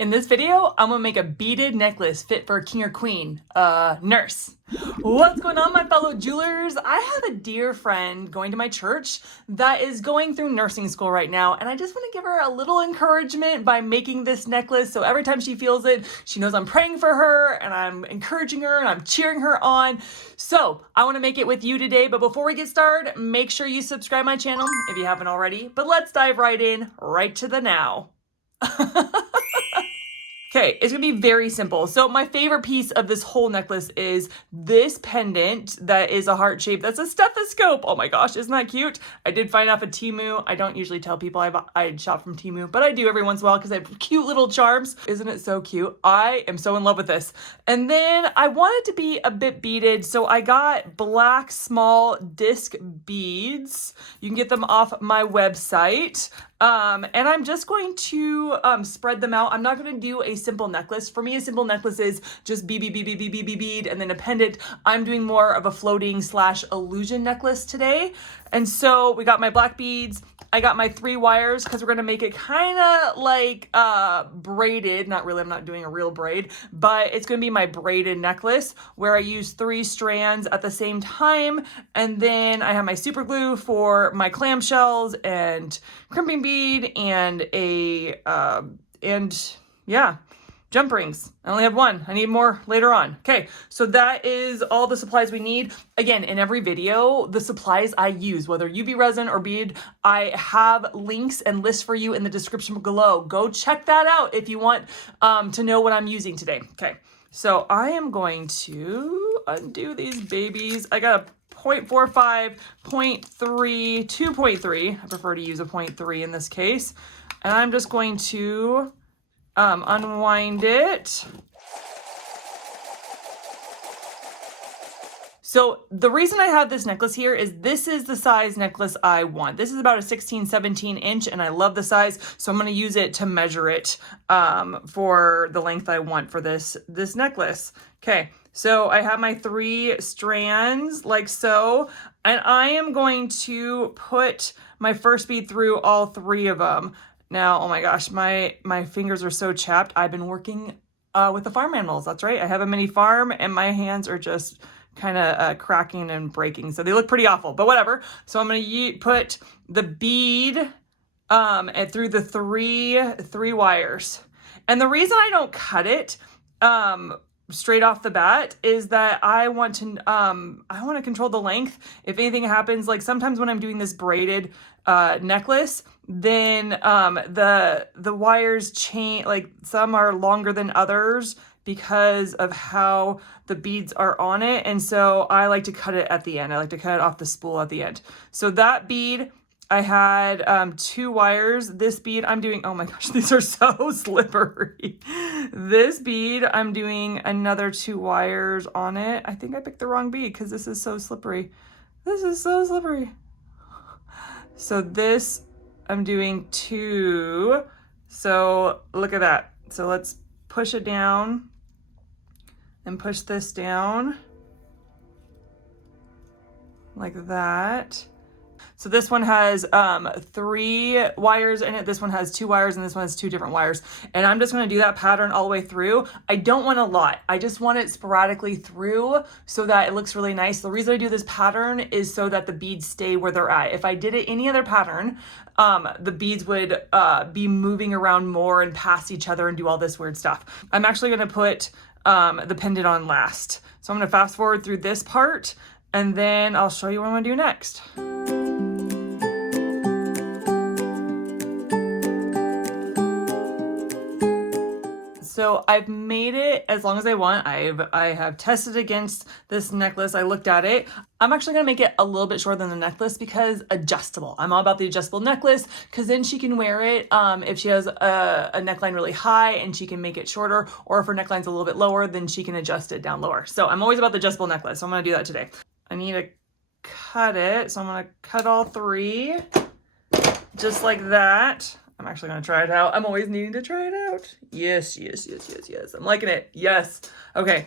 In this video, I'm gonna make a beaded necklace fit for a king or queen, nurse. What's going on, my fellow jewelers? I have a dear friend going to my church that is going through nursing school right now, and I just want to give her a little encouragement by making this necklace so every time she feels it, she knows I'm praying for her and I'm encouraging her and I'm cheering her on. So I want to make it with you today, but before we get started, make sure you subscribe my channel if you haven't already. But let's dive right in, right to the now. Okay, it's gonna be very simple. So my favorite piece of this whole necklace is this pendant that is a heart shape. That's a stethoscope. Oh my gosh, isn't that cute? I did find off of Temu. I don't usually tell people I shop from Temu, but I do every once in a while because I have cute little charms. Isn't it so cute? I am so in love with this. And then I want it to be a bit beaded, so I got black small disc beads. You can get them off my website. And I'm just going to spread them out. I'm not going to do a simple necklace. For me, a simple necklace is just bead, and then a pendant. I'm doing more of a floating / illusion necklace today. And so we got my black beads. I got my 3 wires because we're going to make it kind of like braided. Not really, I'm not doing a real braid, but it's going to be my braided necklace where I use 3 strands at the same time. And then I have my super glue for my clamshells and crimping bead and jump rings. I only have 1. I need more later on. Okay, so that is all the supplies we need. Again, in every video, the supplies I use, whether UV resin or bead, I have links and lists for you in the description below. Go check that out if you want to know what I'm using today. Okay, so I am going to undo these babies. I got a 0.45, 0.3, 2.3. I prefer to use a 0.3 in this case. And I'm just going to unwind it. So the reason I have this necklace here is this is the size necklace I want. This is about a 16, 17 inch, and I love the size. So I'm going to use it to measure it for the length I want for this necklace. Okay, so I have my 3 strands like so, and I am going to put my first bead through all 3 of them. Now, oh my gosh, my fingers are so chapped. I've been working with the farm animals. That's right. I have a mini farm and my hands are just kind of cracking and breaking. So they look pretty awful, but whatever. So I'm going to put the bead through the three wires. And the reason I don't cut it straight off the bat is that I want to control the length. If anything happens, like sometimes when I'm doing this braided necklace, then the wires change, like some are longer than others because of how the beads are on it. And so I like to cut it at the end. I like to cut it off the spool at the end. So that bead, I had 2 wires. This bead I'm doing, oh my gosh, these are so slippery. This bead, I'm doing another 2 wires on it. I think I picked the wrong bead because this is so slippery. This is so slippery. So this, I'm doing 2. So look at that. So let's push it down and push this down like that. So this one has 3 wires in it. This one has 2 wires and this one has 2 different wires. And I'm just going to do that pattern all the way through. I don't want a lot. I just want it sporadically through so that it looks really nice. The reason I do this pattern is so that the beads stay where they're at. If I did it any other pattern, the beads would be moving around more and past each other and do all this weird stuff. I'm actually going to put the pendant on last. So I'm going to fast forward through this part and then I'll show you what I'm going to do next. So I've made it as long as I want. I have tested against this necklace. I looked at it. I'm actually gonna make it a little bit shorter than the necklace because adjustable. I'm all about the adjustable necklace because then she can wear it if she has a neckline really high and she can make it shorter, or if her neckline's a little bit lower, then she can adjust it down lower. So I'm always about the adjustable necklace. So I'm gonna do that today. I need to cut it. So I'm gonna cut all 3 just like that. I'm actually going to try it out. I'm always needing to try it out. Yes. I'm liking it. Yes. Okay.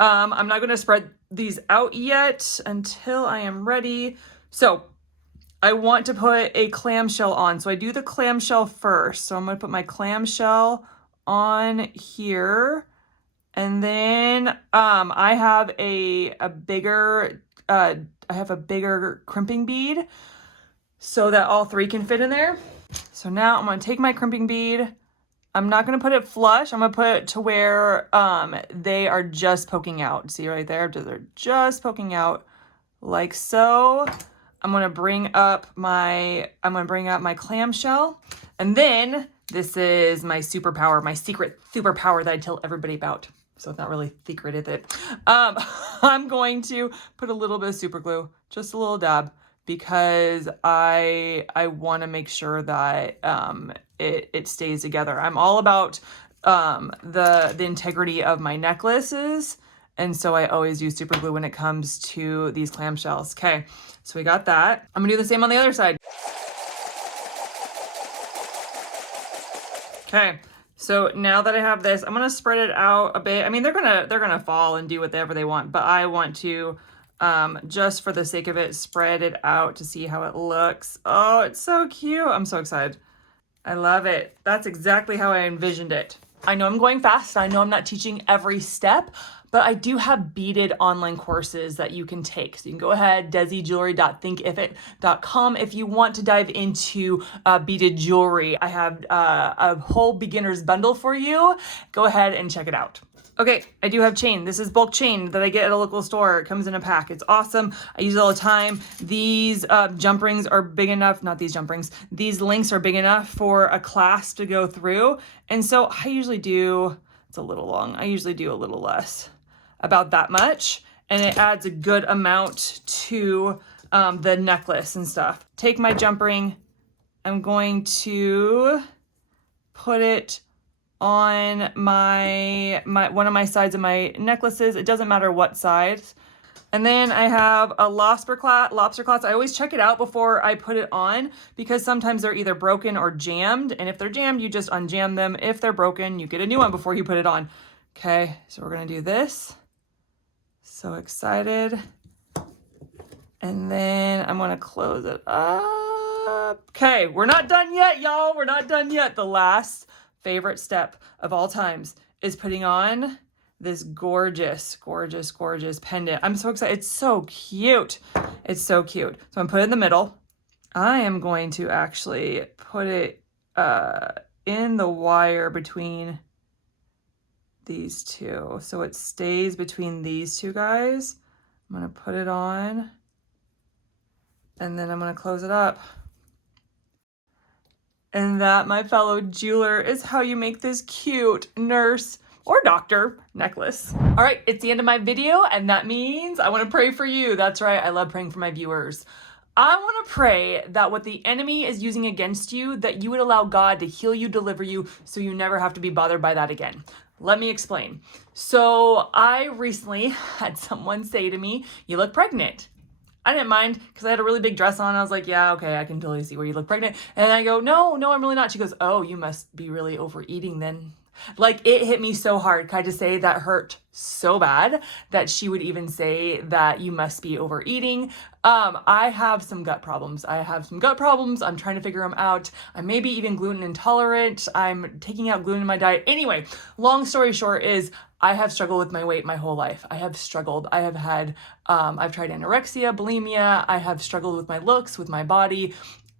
I'm not going to spread these out yet until I am ready. So I want to put a clamshell on. So I do the clamshell first. So I'm going to put my clamshell on here. And then I have a bigger crimping bead so that all three can fit in there. So now I'm going to take my crimping bead. I'm not going to put it flush. I'm going to put it to where they are just poking out. See right there? They're just poking out like so. I'm going to bring up my clamshell. And then this is my superpower, my secret superpower that I tell everybody about. So it's not really secret, is it? I'm going to put a little bit of super glue, just a little dab, because I want to make sure that it stays together. I'm all about the integrity of my necklaces, and so I always use super glue when it comes to these clamshells. Okay, so we got that. I'm gonna do the same on the other side. Okay. So now that I have this, I'm gonna spread it out a bit. I mean, they're gonna fall and do whatever they want, but I want to, just for the sake of it, spread it out to see how it looks. Oh, it's so cute. I'm so excited. I love it. That's exactly how I envisioned it. I know I'm going fast. I know I'm not teaching every step, but I do have beaded online courses that you can take. So you can go ahead, desijewelry.thinkifit.com if you want to dive into beaded jewelry. I have a whole beginner's bundle for you. Go ahead and check it out. Okay, I do have chain. This is bulk chain that I get at a local store. It comes in a pack. It's awesome. I use it all the time. These jump rings are big enough, not these jump rings. These links are big enough for a class to go through. And so I usually do, it's a little long. I usually do a little less, about that much. And it adds a good amount to the necklace and stuff. Take my jump ring. I'm going to put it on my one of my sides of my necklaces. It doesn't matter what side. And then I have a lobster clots. I always check it out before I put it on because sometimes they're either broken or jammed. And if they're jammed, you just unjam them. If they're broken, you get a new one before you put it on. Okay, so we're gonna do this. So excited. And then I'm gonna close it up. Okay, we're not done yet, y'all. We're not done yet. The last favorite step of all times is putting on this gorgeous pendant. I'm so excited. It's so cute. It's so cute. So I'm gonna put it in the middle. I am going to actually put it in the wire between these two. So it stays between these two guys. I'm gonna put it on and then I'm gonna close it up. And that, my fellow jeweler, is how you make this cute nurse or doctor necklace. All right, it's the end of my video, and that means I want to pray for you. That's right, I love praying for my viewers. I want to pray that what the enemy is using against you, that you would allow God to heal you, deliver you, so you never have to be bothered by that again. Let me explain. So I recently had someone say to me, "You look pregnant." I didn't mind because I had a really big dress on. I was like, yeah, okay, I can totally see where you look pregnant. And I go, no, I'm really not. She goes, oh, you must be really overeating then. Like, it hit me so hard. Can I just say that hurt so bad that she would even say that you must be overeating. I have some gut problems. I'm trying to figure them out. I may be even gluten intolerant. I'm taking out gluten in my diet. Anyway, long story short is I have struggled with my weight my whole life. I have struggled. I have had, I've tried anorexia, bulimia. I have struggled with my looks, with my body.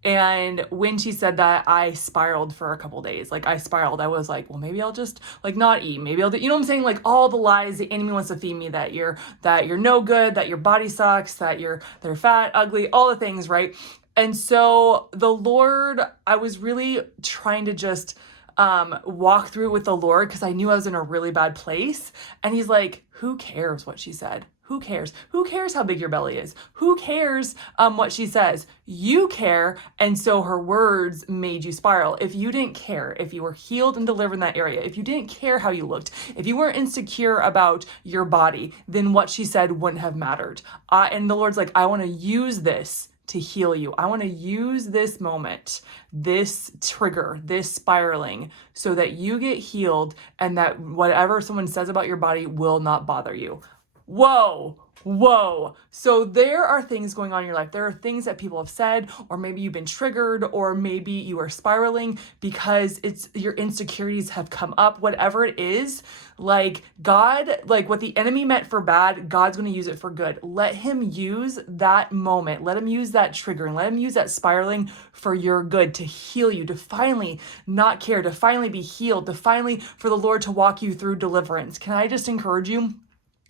And when she said that, I spiraled for a couple days. Like, I spiraled. I was like, well, maybe I'll just like not eat. Maybe I'll do, you know what I'm saying? Like, all the lies the enemy wants to feed me, that you're no good, that your body sucks, that they're fat, ugly, all the things, right? And so the Lord, I was really trying to just walk through with the Lord because I knew I was in a really bad place. And he's like, who cares what she said? Who cares? Who cares how big your belly is? Who cares what she says? You care, and so her words made you spiral. If you didn't care, if you were healed and delivered in that area, if you didn't care how you looked, if you weren't insecure about your body, then what she said wouldn't have mattered. And the Lord's like, I want to use this to heal you. I want to use this moment, this trigger, this spiraling, so that you get healed and that whatever someone says about your body will not bother you. Whoa. So there are things going on in your life. There are things that people have said, or maybe you've been triggered, or maybe you are spiraling because it's your insecurities have come up, whatever it is. Like God, like what the enemy meant for bad, God's going to use it for good. Let him use that moment. Let him use that triggering. Let him use that spiraling for your good, to heal you, to finally not care, to finally be healed, to finally for the Lord to walk you through deliverance. Can I just encourage you?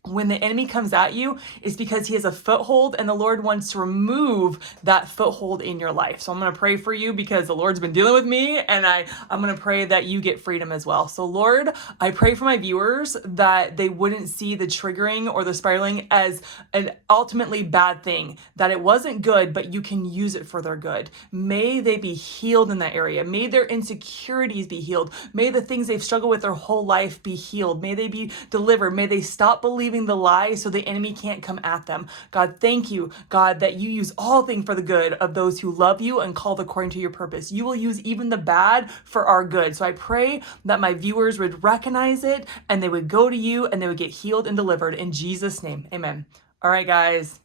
When the enemy comes at you, it's because he has a foothold, and the Lord wants to remove that foothold in your life. So I'm going to pray for you because the Lord's been dealing with me, and I'm going to pray that you get freedom as well. So Lord, I pray for my viewers that they wouldn't see the triggering or the spiraling as an ultimately bad thing, that it wasn't good, but you can use it for their good. May they be healed in that area. May their insecurities be healed. May the things they've struggled with their whole life be healed. May they be delivered. May they stop believing the lie so the enemy can't come at them. God, thank you, God, that you use all things for the good of those who love you and called according to your purpose. You will use even the bad for our good. So I pray that my viewers would recognize it and they would go to you and they would get healed and delivered in Jesus' name. Amen. All right, guys.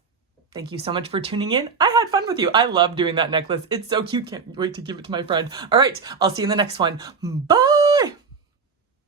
Thank you so much for tuning in. I had fun with you. I love doing that necklace. It's so cute. Can't wait to give it to my friend. All right. I'll see you in the next one. Bye.